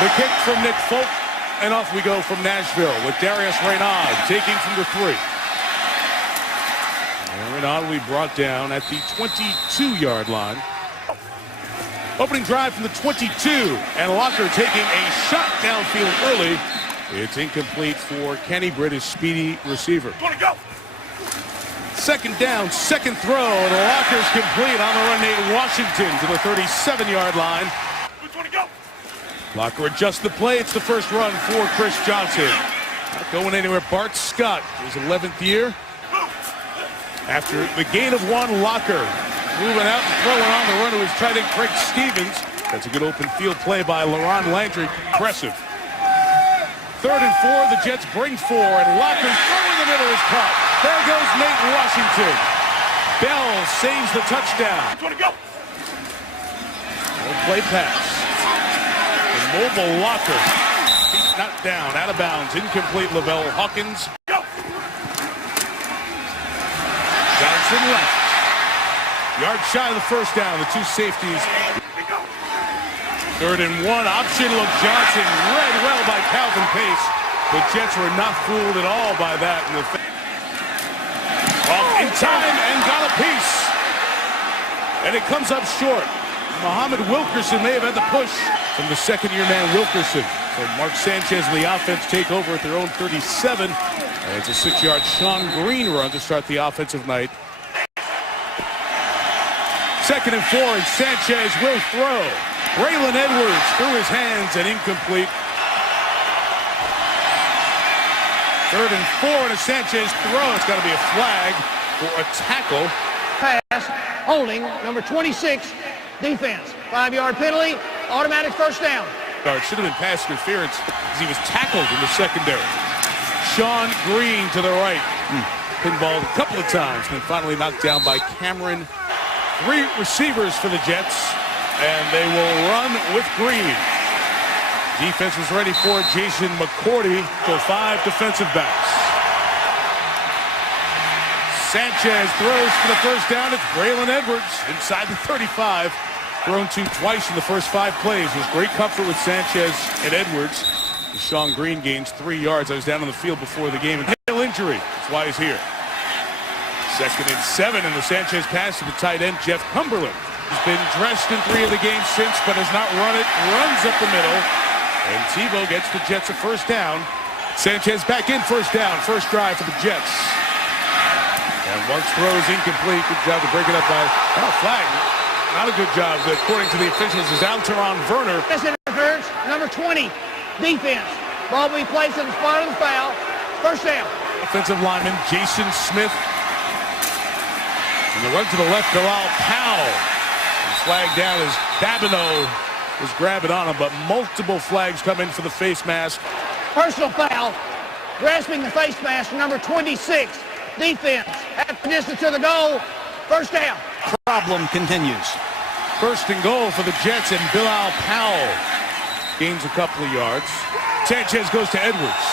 The kick from Nick Folk, and off we go from Nashville with Darius Reynaud taking from the 3. And Reynaud will be brought down at the 22-yard line. Opening drive from the 22, and Locker taking a shot downfield early. It's incomplete for Kenny Britt, his speedy receiver. Second down, second throw, and Locker's complete on the run. Nate Washington to the 37-yard line. Locker adjusts the play. It's the first run for Chris Johnson. Not going anywhere. Bart Scott, his 11th year. After the gain of 1, Locker moving out and throwing on the run to his tight end Craig Stevens. That's a good open field play by LaRon Landry. Impressive. 3rd and 4, the Jets bring 4, and Locker's throw in the middle is caught. There goes Nate Washington. Bell saves the touchdown. Play pass. The mobile Locker. He's knocked down, out of bounds, incomplete. Lavelle Hawkins. Johnson left. Yard shy of the first down, the 2 safeties. 3rd and 1, option look. Johnson read well by Calvin Pace. The Jets were not fooled at all by that. Off in time and got a piece. And it comes up short. Muhammad Wilkerson may have had the push from the second-year man Wilkerson. So Mark Sanchez and the offense take over at their own 37. And it's a 6-yard Sean Green run to start the offensive night. 2nd and 4, and Sanchez will throw. Braylon Edwards through his hands and incomplete. 3rd and 4, and a Sanchez throw. It's got to be a flag for a tackle. Pass, holding, number 26, defense. 5-yard penalty, automatic first down. It should have been pass interference because he was tackled in the secondary. Sean Green to the right. Pinballed a couple of times, and then finally knocked down by Cameron. 3 receivers for the Jets, and they will run with Green. Defense was ready for Jason McCourty for 5 defensive backs. Sanchez throws for the first down. It's Braylon Edwards inside the 35. Thrown to twice in the first 5 plays. There's great comfort with Sanchez and Edwards. Sean Green gains 3 yards. I was down on the field before the game. And heel injury. That's why he's here. 2nd and 7, and the Sanchez pass to the tight end, Jeff Cumberland. He's been dressed in 3 of the games since, but has not run it. Runs up the middle, and Tebow gets the Jets a first down. Sanchez back in, first down, first drive for the Jets. And Mark's throw is incomplete. Good job to break it up by flag. Not a good job, according to the officials, is Alteron Werner. This interference, number 20, defense. Ball will be placed in the spot of the foul. First down. Offensive lineman Jason Smith. And the run to the left, Bilal Powell. He's flagged down as Babineau was grabbing on him, but multiple flags come in for the face mask. Personal foul, grasping the face mask, number 26, defense. At the distance to the goal, first down. Problem continues. 1st and goal for the Jets, and Bilal Powell gains a couple of yards. Sanchez goes to Edwards.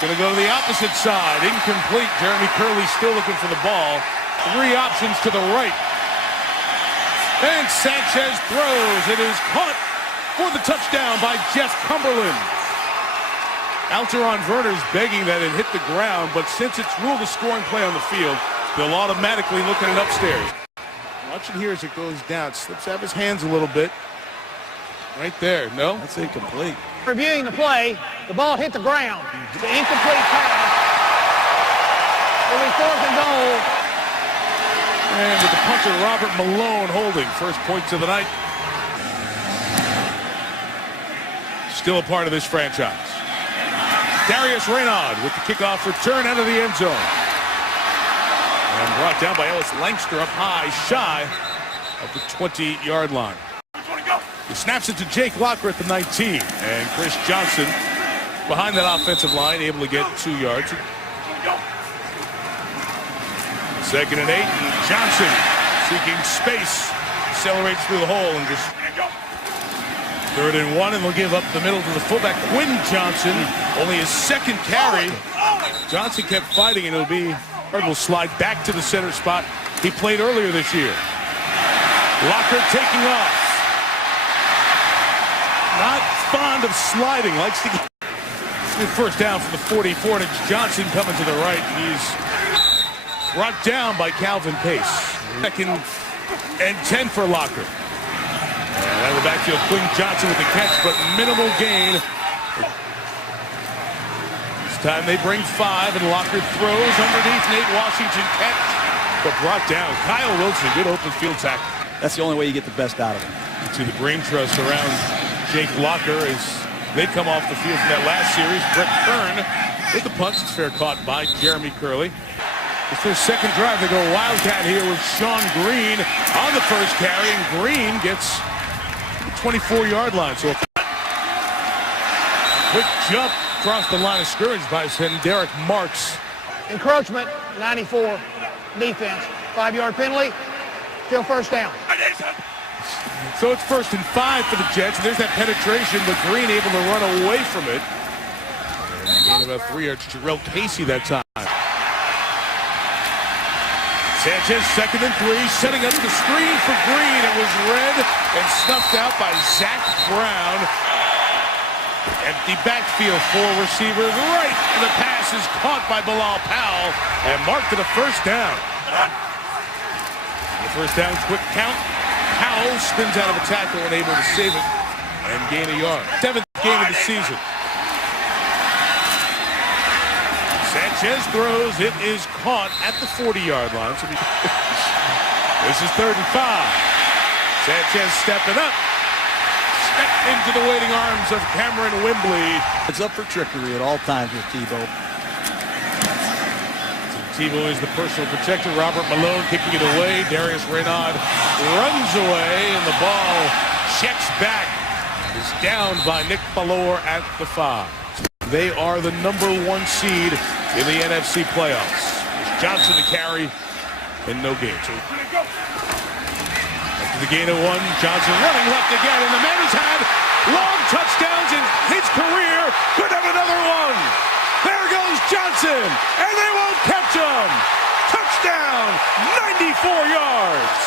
Going to go to the opposite side, incomplete. Jeremy Curley still looking for the ball. 3 options to the right. And Sanchez throws. It is caught for the touchdown by Jeff Cumberland. Alteron Werner's begging that it hit the ground, but since it's ruled a scoring play on the field, they'll automatically look at it upstairs. Watch it here as it goes down. Slips out of his hands a little bit. Right there. No? That's incomplete. Reviewing the play, the ball hit the ground. The incomplete pass. Will be 4th and goal. And with the punter, Robert Malone holding. First points of the night. Still a part of this franchise. Darius Reynaud with the kickoff return out of the end zone. And brought down by Ellis Langster up high, shy of the 20-yard line. He snaps it to Jake Locker at the 19. And Chris Johnson behind that offensive line, able to get 2 yards. 2nd and 8, and Johnson seeking space, accelerates through the hole and just 3rd and 1, and they'll give up the middle to the fullback Quinn Johnson. Only his 2nd carry. Johnson kept fighting, and it'll be will slide back to the center spot he played earlier this year. Locker taking off. Not fond of sliding, likes to get first down from the 44. And it's Johnson coming to the right, and he's brought down by Calvin Pace. Second and 10 for Locker. And out of the backfield, Quinn Johnson with the catch, but minimal gain. This time they bring 5, and Locker throws underneath. Nate Washington catch, but brought down. Kyle Wilson, good open field tackle. That's the only way you get the best out of him. To the brain trust around Jake Locker as they come off the field from that last series. Brett Kern with the punch. It's fair caught by Jeremy Curley. It's their second drive. They go Wildcat here with Sean Green on the first carry, and Green gets the 24-yard line. So a quick jump across the line of scrimmage by Derek Marks. Encroachment, 94. Defense, 5-yard penalty. Still first down. So it's 1st and 5 for the Jets. And there's that penetration, but Green able to run away from it. And gain about 3 yards. Jarrell Casey that time. Sanchez, 2nd and 3, setting up the screen for Green. It was read and snuffed out by Zach Brown. Empty backfield, 4 receivers right. And the pass is caught by Bilal Powell and marked to the first down. The first down, quick count. Powell spins out of a tackle and able to save it and gain a yard. 7th game of the season. Sanchez throws. It is caught at the 40-yard line. So this is 3rd and 5. Sanchez stepping up. Step into the waiting arms of Cameron Wembley. It's up for trickery at all times with Tebow. Tebow is the personal protector. Robert Malone kicking it away. Darius Reynaud runs away, and the ball checks back. Is down by Nick Ballore at the 5. They are the #1 seed in the NFC playoffs. It's Johnson to carry and no gain. So after the gain of 1, Johnson running left again, and the man has had long touchdowns in his career. Could have another one. There goes Johnson, and they won't catch him. Touchdown, 94 yards.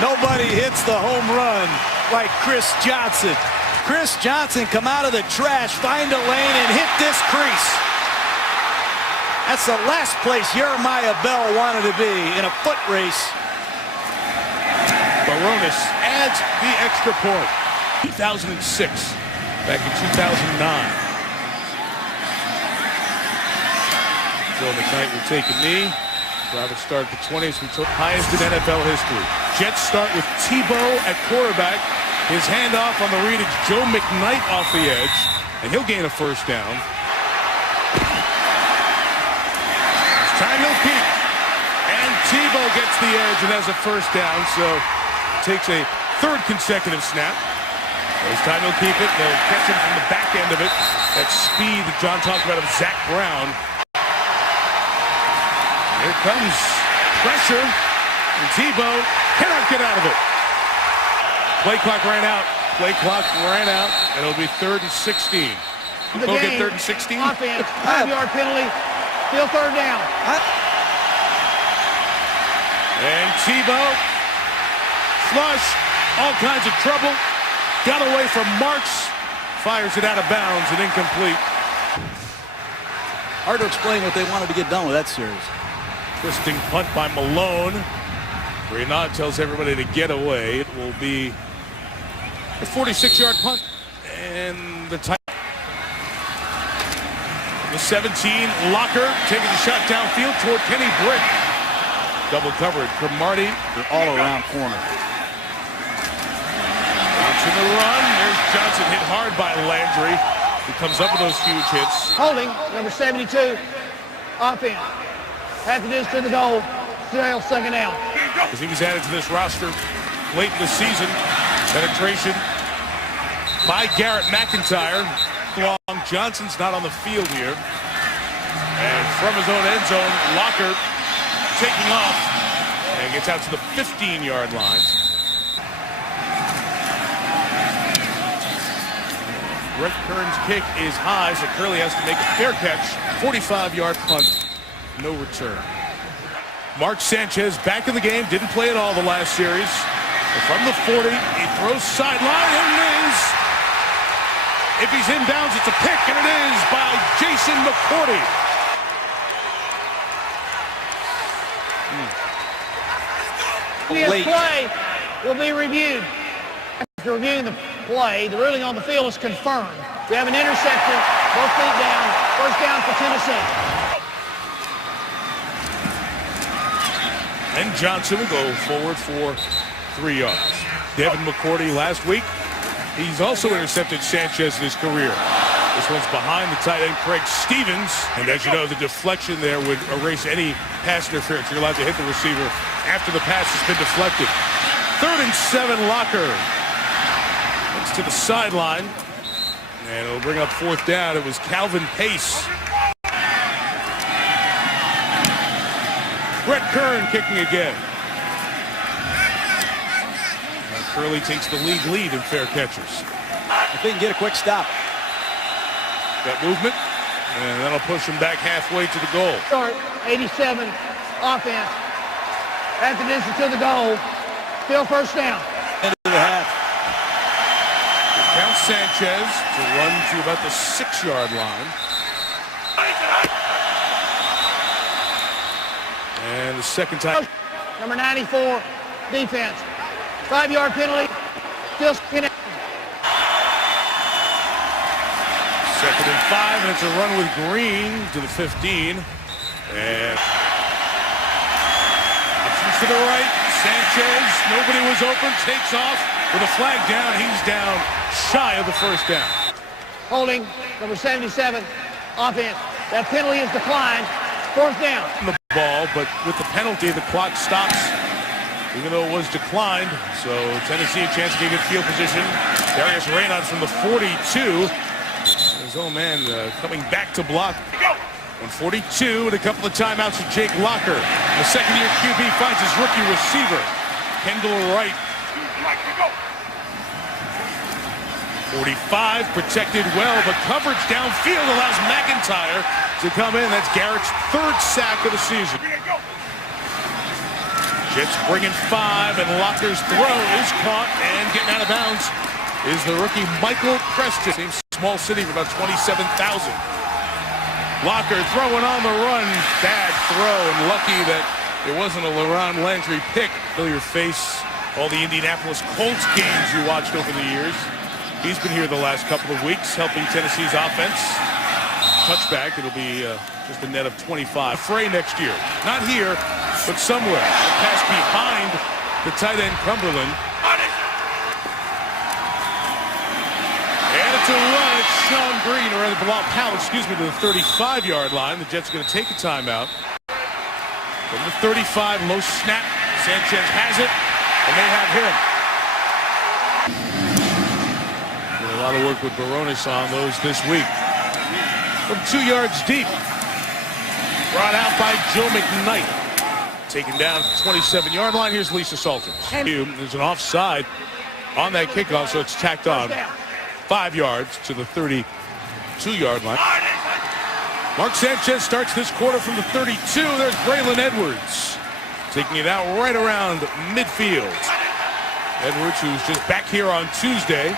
Nobody hits the home run like Chris Johnson. Chris Johnson come out of the trash, find a lane, and hit this crease. That's the last place Jeremiah Bell wanted to be in a foot race. Baronis adds the extra point. 2006, back in 2009. Joe McKnight will take a knee. Private start at the 20s. We took highest in NFL history. Jets start with Tebow at quarterback. His handoff on the read. It's Joe McKnight off the edge, and he'll gain a first down. It's time he'll peek, and Tebow gets the edge and has a first down. So takes a 3rd consecutive snap. This time he'll keep it. They'll catch him from the back end of it. That speed that John talked about of Zach Brown. Here comes pressure, and Tebow cannot get out of it. Play clock ran out. And it'll be 3rd and 16. Go get 3rd and 16. Offense, 5-yard penalty, still 3rd down. And Tebow, flush, all kinds of trouble. Got away from Marks, fires it out of bounds and incomplete. Hard to explain what they wanted to get done with that series. Twisting punt by Malone. Reynaud tells everybody to get away. It will be a 46-yard punt. And the 17, Locker taking the shot downfield toward Kenny Britt. Double covered. Cromartie, They're all around corner. Johnson the run. There's Johnson hit hard by Landry, who comes up with those huge hits. Holding, number 72, offense. Half the distance to the goal, still 2nd down. As he was added to this roster late in the season, penetration by Garrett McIntyre. Long Johnson's not on the field here. And from his own end zone, Locker taking off and gets out to the 15-yard line. Brett Kern's kick is high, so Curley has to make a fair catch. 45-yard punt, no return. Mark Sanchez back in the game, didn't play at all the last series. But from the 40, he throws sideline and is If he's inbounds, it's a pick, and it is by Jason McCourty. This play will be reviewed. After reviewing the play, the ruling on the field is confirmed. We have an interception, both feet down, first down for Tennessee. And Johnson will go forward for 3 yards. Devin McCourty last week, he's also intercepted Sanchez in his career. This one's behind the tight end, Craig Stevens. And as you know, the deflection there would erase any pass interference. You're allowed to hit the receiver after the pass has been deflected. 3rd and 7, Locker. Looks to the sideline. And it'll bring up 4th down. It was Calvin Pace. Brett Kern kicking again. Now Curley takes the league lead in fair catchers. If they can get a quick stop. Got movement, and that'll push him back halfway to the goal. Start, 87, offense. At the distance to the goal. Still first down. End of the half. Count Sanchez to run to about the 6-yard line. And the second time. Number 94, defense. 5-yard penalty. Still connected. 2nd and 5, and it's a run with Green to the 15. And options to the right. Sanchez, nobody was open, takes off with a flag down. He's down shy of the first down. Holding, number 77, offense. That penalty is declined. 4th down. The ball, but with the penalty, the clock stops, even though it was declined. So Tennessee a chance to get good field position. Darius Reynolds from the 42. His old man coming back to block. 142 and a couple of timeouts for Jake Locker. The second-year QB finds his rookie receiver, Kendall Wright. 45 protected well, but coverage downfield allows McIntyre to come in. That's Garrett's 3rd sack of the season. Jets bringing 5, and Locker's throw is caught, and getting out of bounds is the rookie Michael Preston. Same small city for about 27,000. Locker throwing on the run. Bad throw, and lucky that it wasn't a LaRon Landry pick. Familiar face, all the Indianapolis Colts games you watched over the years. He's been here the last couple of weeks helping Tennessee's offense. Touchback, it'll be just a net of 25. Frey next year. Not here, but somewhere. A pass behind the tight end Cumberland. And it's a run. It's Sean Green, or rather Bilal Powell, to the 35-yard line. The Jets are going to take a timeout. From the 35, low snap. Sanchez has it, and they have him. A lot of work with Baronis on those this week. From 2 yards deep. Brought out by Joe McKnight. Taken down at the 27-yard line. Here's Lisa Salters. There's an offside on that kickoff, so it's tacked on 5 yards to the 32-yard line. Mark Sanchez starts this quarter from the 32. There's Braylon Edwards taking it out right around midfield. Edwards, who's just back here on Tuesday,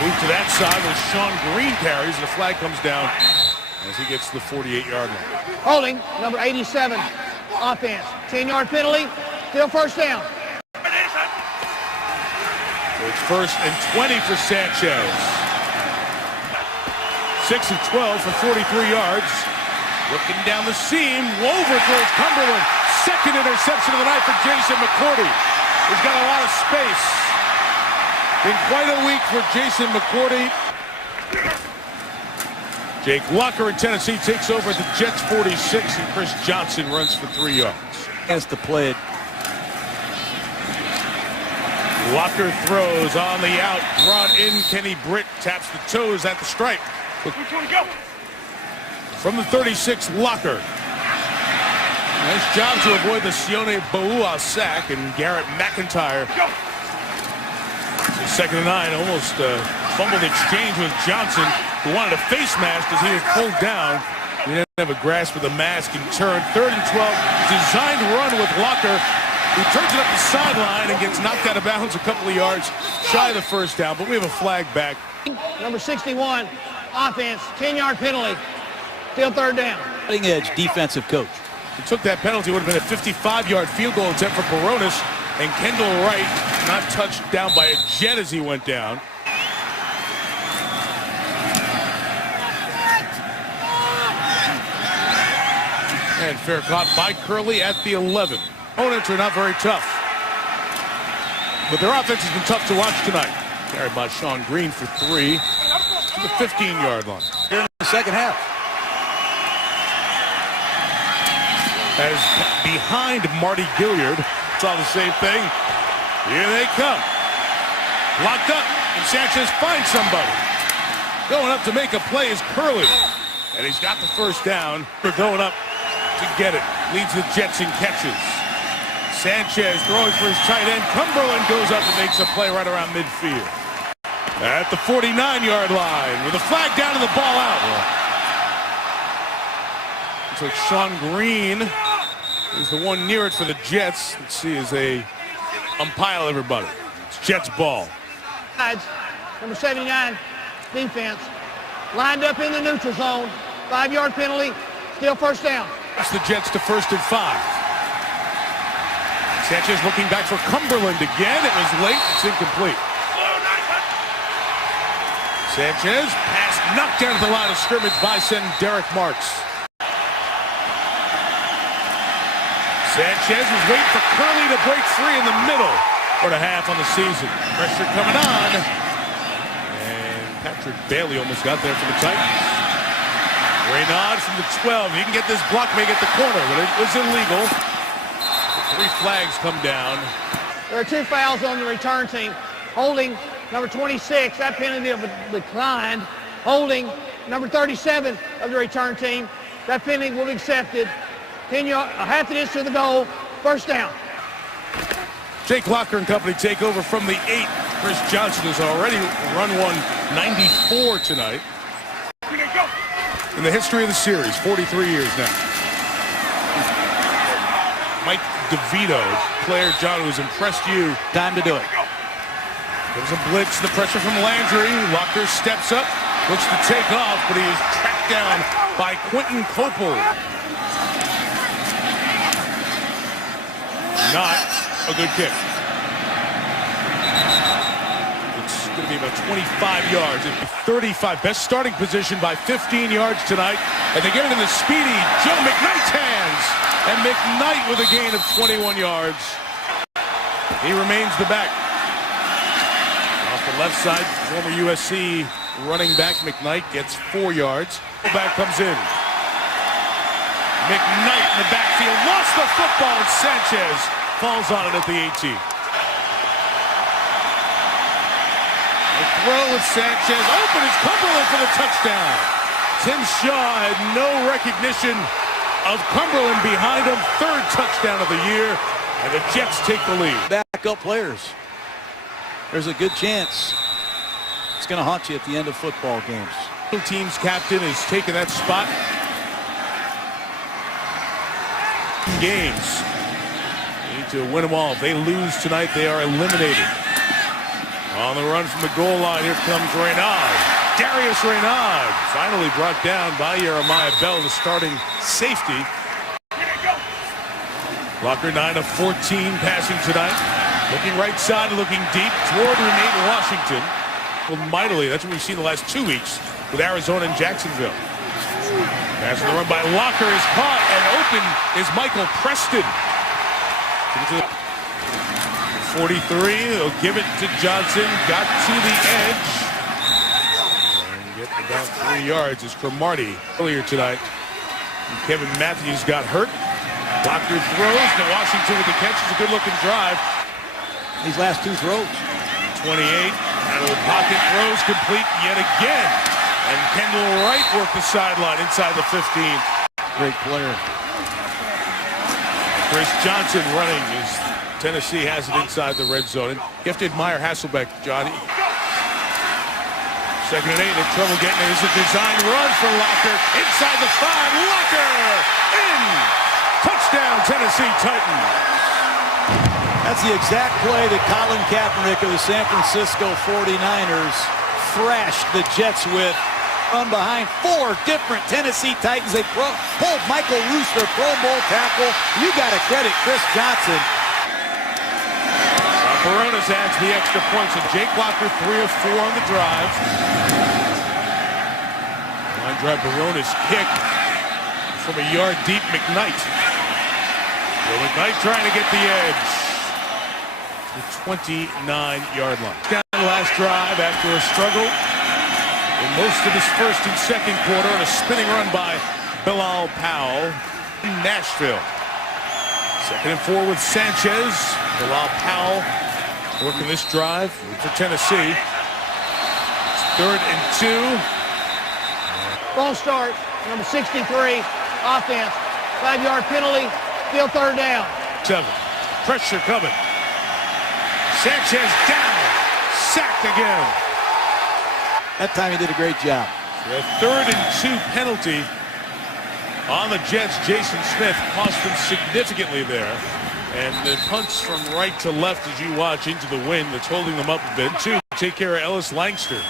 moved to that side where Sean Green carries, and the flag comes down as he gets to the 48-yard line. Holding, number 87, offense. 10-yard penalty, still first down. So it's 1st and 20 for Sanchez. 6 of 12 for 43 yards. Looking down the seam, Wover throws Cumberland. 2nd interception of the night for Jason McCourty. He's got a lot of space. Been quite a week for Jason McCourty. Jake Locker in Tennessee takes over at the Jets 46, and Chris Johnson runs for 3 yards. Has to play it. Locker throws on the out. Brought in. Kenny Britt taps the toes at the stripe. From the 36, Locker. Nice job to avoid the Sione Boua sack, and Garrett McIntyre. So 2nd and 9, almost fumbled exchange with Johnson, who wanted a face mask as he was pulled down. He didn't have a grasp of the mask and turned. 3rd and 12, designed run with Locker, who turns it up the sideline and gets knocked out of bounds a couple of yards shy of the first down. But we have a flag back Number 61, offense, 10-yard penalty. Still third down. Cutting edge defensive coach. If he took that penalty, it would have been a 55-yard field goal attempt for Baronis. And Kendall Wright not touched down by a jet as he went down. And fair caught by Curley at the 11. Opponents are not very tough. But their offense has been tough to watch tonight. Carried by Sean Green for 3 to the 15-yard line. Here in the second half. As behind Marty Gilliard, saw the same thing. Here they come. Locked up, and Sanchez finds somebody. Going up to make a play is Curley. And he's got the first down. They're going up to get it. Leads the Jets in catches. Sanchez throwing for his tight end. Cumberland goes up and makes a play right around midfield. At the 49-yard line with a flag down and the ball out. Looks like Sean Green is the one near it for the Jets. Let's see as they umpile everybody. It's Jets ball. Number 79, defense. Lined up in the neutral zone. 5-yard penalty. Still first down. That's the Jets to 1st and 5. Sanchez looking back for Cumberland again. It was late. It's incomplete. Sanchez pass knocked down to the line of scrimmage by Derek Marks. Sanchez was waiting for Curley to break free in the middle for the half on the season. Pressure coming on. And Patrick Bailey almost got there for the Titans. Raynaud from the 12. He can get this block, make it the corner, but it was illegal. The 3 flags come down. There are 2 fouls on the return team. Holding number 26, that penalty declined. Holding number 37 of the return team, that penalty will be accepted. 10 yards, half an inch to the goal, first down. Jake Locker and company take over from the 8. Chris Johnson has already run one 94 tonight. In the history of the series, 43 years now. Mike DeVito, player, John, who's impressed you. Time to do it. There's a blitz, the pressure from Landry. Locker steps up, looks to take off, but he is tracked down by Quentin Copel. Not a good kick. It's going to be about 25 yards. 35. Best starting position by 15 yards tonight. And they get it in the speedy Joe McKnight's hands. And McKnight with a gain of 21 yards. He remains the back. Off the left side, former USC running back McKnight gets 4 yards. Back comes in. McKnight in the backfield, lost the football, and Sanchez falls on it at the 18. The throw with Sanchez, open is Cumberland for the touchdown. Tim Shaw had no recognition of Cumberland behind him. 3rd touchdown of the year, and the Jets take the lead. Backup players. There's a good chance it's going to haunt you at the end of football games. Team's captain is taking that spot. Games. They need to win them all. If they lose tonight, they are eliminated. On the run from the goal line, here comes Raynaud. Darius Raynaud, finally brought down by Jeremiah Bell, the starting safety. Locker 9 of 14 passing tonight. Looking right side, looking deep toward Renate Washington. Well, mightily, that's what we've seen the last 2 weeks with Arizona and Jacksonville. Pass the run by Locker is caught, and open is Michael Preston. 43, they'll give it to Johnson, got to the edge. And get about 3 yards is Cromartie earlier tonight. And Kevin Matthews got hurt. Locker throws to Washington with the catch. It's a good-looking drive. These last 2 throws. 28, out of the pocket, throws complete yet again. And Kendall Wright worked the sideline inside the 15. Great player. Chris Johnson running as Tennessee has it inside the red zone. And you have to admire Hasselbeck, Johnny. 2nd and 8, in trouble getting it. It's a design run for Locker. Inside the 5, Locker in! Touchdown, Tennessee Titans. That's the exact play that Colin Kaepernick of the San Francisco 49ers thrashed the Jets with. Run behind 4 different Tennessee Titans. They pulled Michael Roos, their Pro Bowl tackle. You got to credit Chris Johnson. Barones adds the extra points, and Jake Locker 3 of 4 on the drive. Line drive, Barones kick from a yard deep. McKnight. So McKnight trying to get the edge. The 29-yard line. Down the last drive after a struggle in most of his first and second quarter, and a spinning run by Bilal Powell in Nashville. 2nd and 4 with Sanchez. Bilal Powell working this drive for Tennessee. It's 3rd and 2. False start, number 63, offense. 5-yard penalty, still 3rd down. 7. Pressure coming. Sanchez down. Sacked again. That time he did a great job. The 3rd and 2 penalty on the Jets. Jason Smith cost them significantly there. And the punts from right to left as you watch into the wind that's holding them up a bit. 2, take care of Ellis Langster.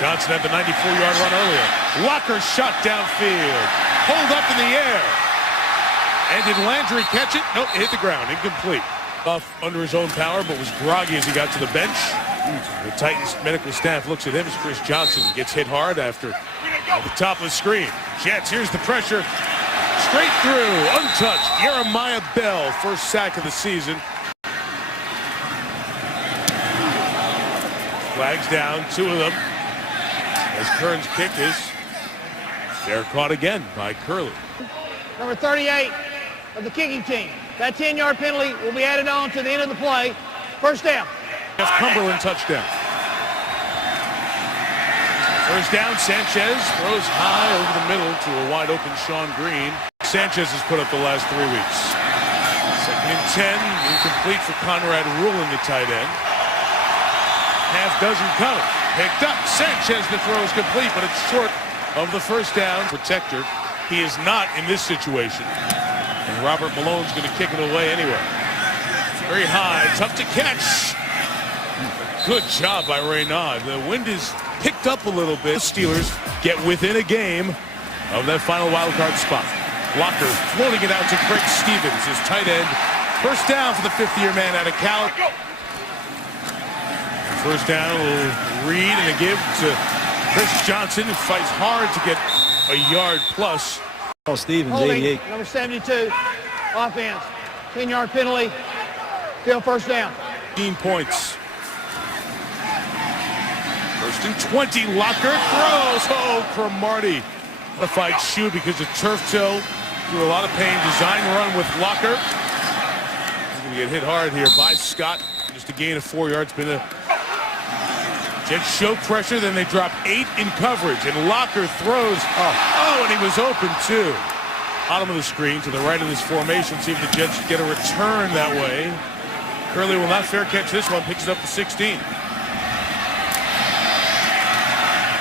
Johnson had the 94-yard run earlier. Locker shot downfield. Hold up in the air. And did Landry catch it? Nope, it hit the ground. Incomplete. Off under his own power, but was groggy as he got to the bench. The Titans medical staff looks at him as Chris Johnson gets hit hard after at the top of the screen. Jets, here's the pressure. Straight through, untouched. Jeremiah Bell, first sack of the season. Flags down, 2 of them. As Kern's kick is fair, caught again by Curley. Number 38 of the kicking team. That 10-yard penalty will be added on to the end of the play. 1st down. Jeff Cumberland touchdown. 1st down, Sanchez throws high over the middle to a wide open Sean Green. Sanchez has put up the last 3 weeks. 2nd and 10, incomplete for Conrad Rulin, the tight end. Half dozen coming. Picked up. Sanchez, the throw is complete, but it's short of the 1st down. Protector. He is not in this situation. And Robert Malone's going to kick it away anyway. Very high, tough to catch. Good job by Reynaud. The wind is picked up a little bit. The Steelers get within a game of that final wild card spot. Locker floating it out to Craig Stevens, his tight end. 1st down for the 5th-year man out of Cal. 1st down, a little read and a give to Chris Johnson, who fights hard to get a yard plus. Oh, Stevens, Holding, 88. number 72, offense. 10-yard penalty, still 1st down. 15 points. 1st and 20, Locker throws. Oh, Cromartie. Modified shoe because of turf toe. Through a lot of pain. Design run with Locker. He's going to get hit hard here by Scott. Just a gain of 4 yards. Been a Jets show pressure, then they drop 8 in coverage, and Locker throws. Oh, and he was open too. Bottom of the screen to the right of this formation. See if the Jets get a return that way. Curley will not fair catch this one. Picks it up to 16. And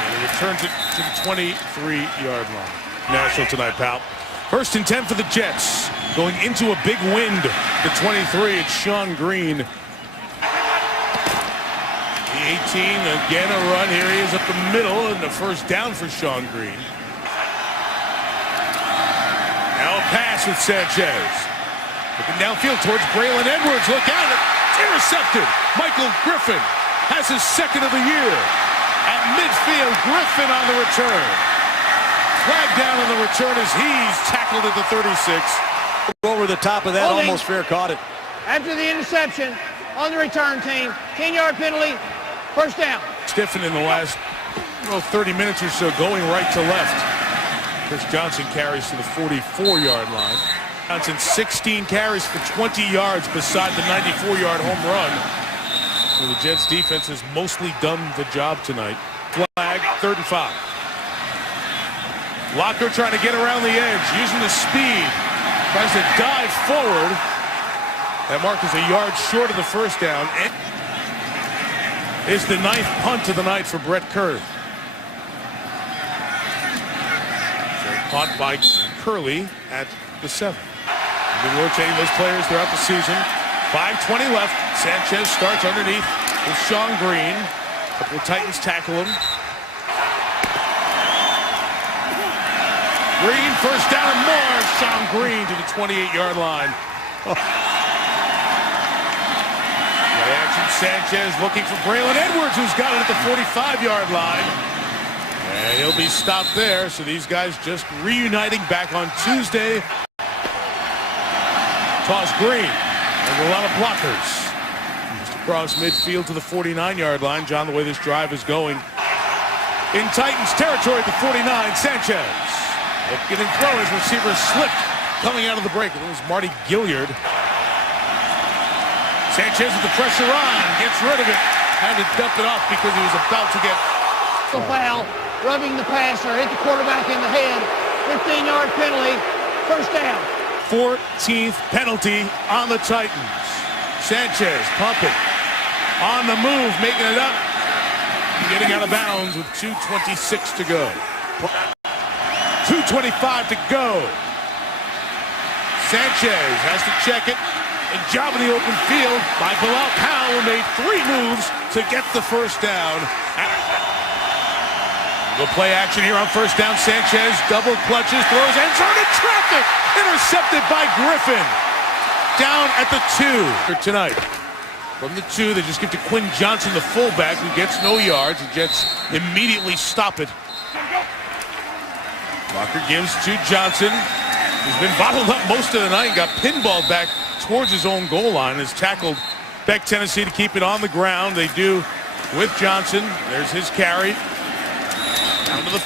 he returns it to the 23-yard line. Nashville tonight, pal. 1st and 10 for the Jets. Going into a big wind. The 23, it's Sean Green. 18, again a run. Here he is up the middle, and the 1st down for Sean Green. Now a pass with Sanchez. Looking downfield towards Braylon Edwards. Look out, it's intercepted. Michael Griffin has his 2nd of the year. At midfield, Griffin on the return. Flag down on the return as he's tackled at the 36. Over the top of that, Holding. almost fair caught it. After the interception on the return team, 10-yard penalty, 1st down. Stiffened in the last 30 minutes or so, going right to left. Chris Johnson carries to the 44-yard line. Johnson 16 carries for 20 yards beside the 94-yard home run. So the Jets defense has mostly done the job tonight. Flag, 3rd and 5. Locker trying to get around the edge, using the speed. Tries to dive forward. That mark is a yard short of the 1st down. It's the 9th punt of the night for Brett Kerr. Caught by Curley at the 7. We've been rotating those players throughout the season. 5:20 left. Sanchez starts underneath with Sean Green. couple of Titans tackle him. Green, first down and more. Sean Green to the 28-yard line. Play action, Sanchez looking for Braylon Edwards, who's got it at the 45-yard line. And he'll be stopped there, so these guys just reuniting back on Tuesday. Toss Green, and a lot of blockers. Just across midfield to the 49-yard line. John, the way this drive is going. In Titans territory at the 49, Sanchez. Looking and throw, his receiver slipped coming out of the break. It was Marty Gilliard. Sanchez with the pressure on, gets rid of it. Had to dump it off because he was about to get foul, rubbing the passer, hit the quarterback in the head. 15-yard penalty, first down. 14th penalty on the Titans. Sanchez pumping, on the move, making it up. Getting out of bounds with 2:26 to go. 2:25 to go. Sanchez has to check it. And job in the open field by Bilal Powell, who made 3 moves to get the first down. We'll play action here on first down. Sanchez double clutches, throws end zone in traffic. Intercepted by Griffin. Down at the 2 tonight. From the 2, they just give to Quinn Johnson, the fullback, who gets no yards. The Jets immediately stop it. Walker gives to Johnson, who's been bottled up most of the night. Got pinballed back towards his own goal line. Has tackled Beck, Tennessee, to keep it on the ground. They do with Johnson. There's his carry. Down to the,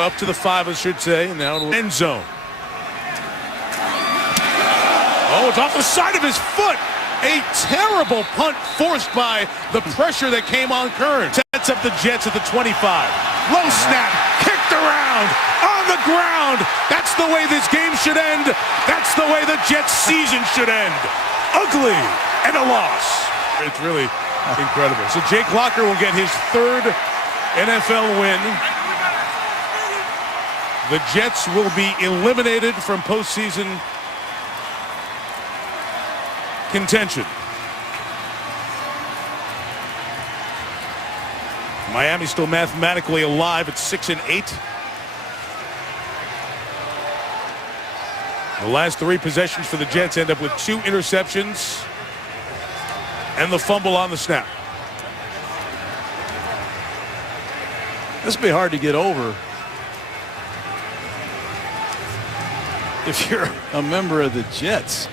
up to the 5, I should say, and now to the end zone. Oh, it's off the side of his foot. A terrible punt forced by the pressure that came on Kern. Sets up the Jets at the 25. Low snap, kicked around, on the ground. That's the way this game should end. That's the way the Jets season should end. Ugly and a loss. It's really incredible. So Jake Locker will get his 3rd NFL win. The Jets will be eliminated from postseason contention. Miami still mathematically alive at 6-8. The last 3 possessions for the Jets end up with 2 interceptions and the fumble on the snap. This will be hard to get over if you're a member of the Jets.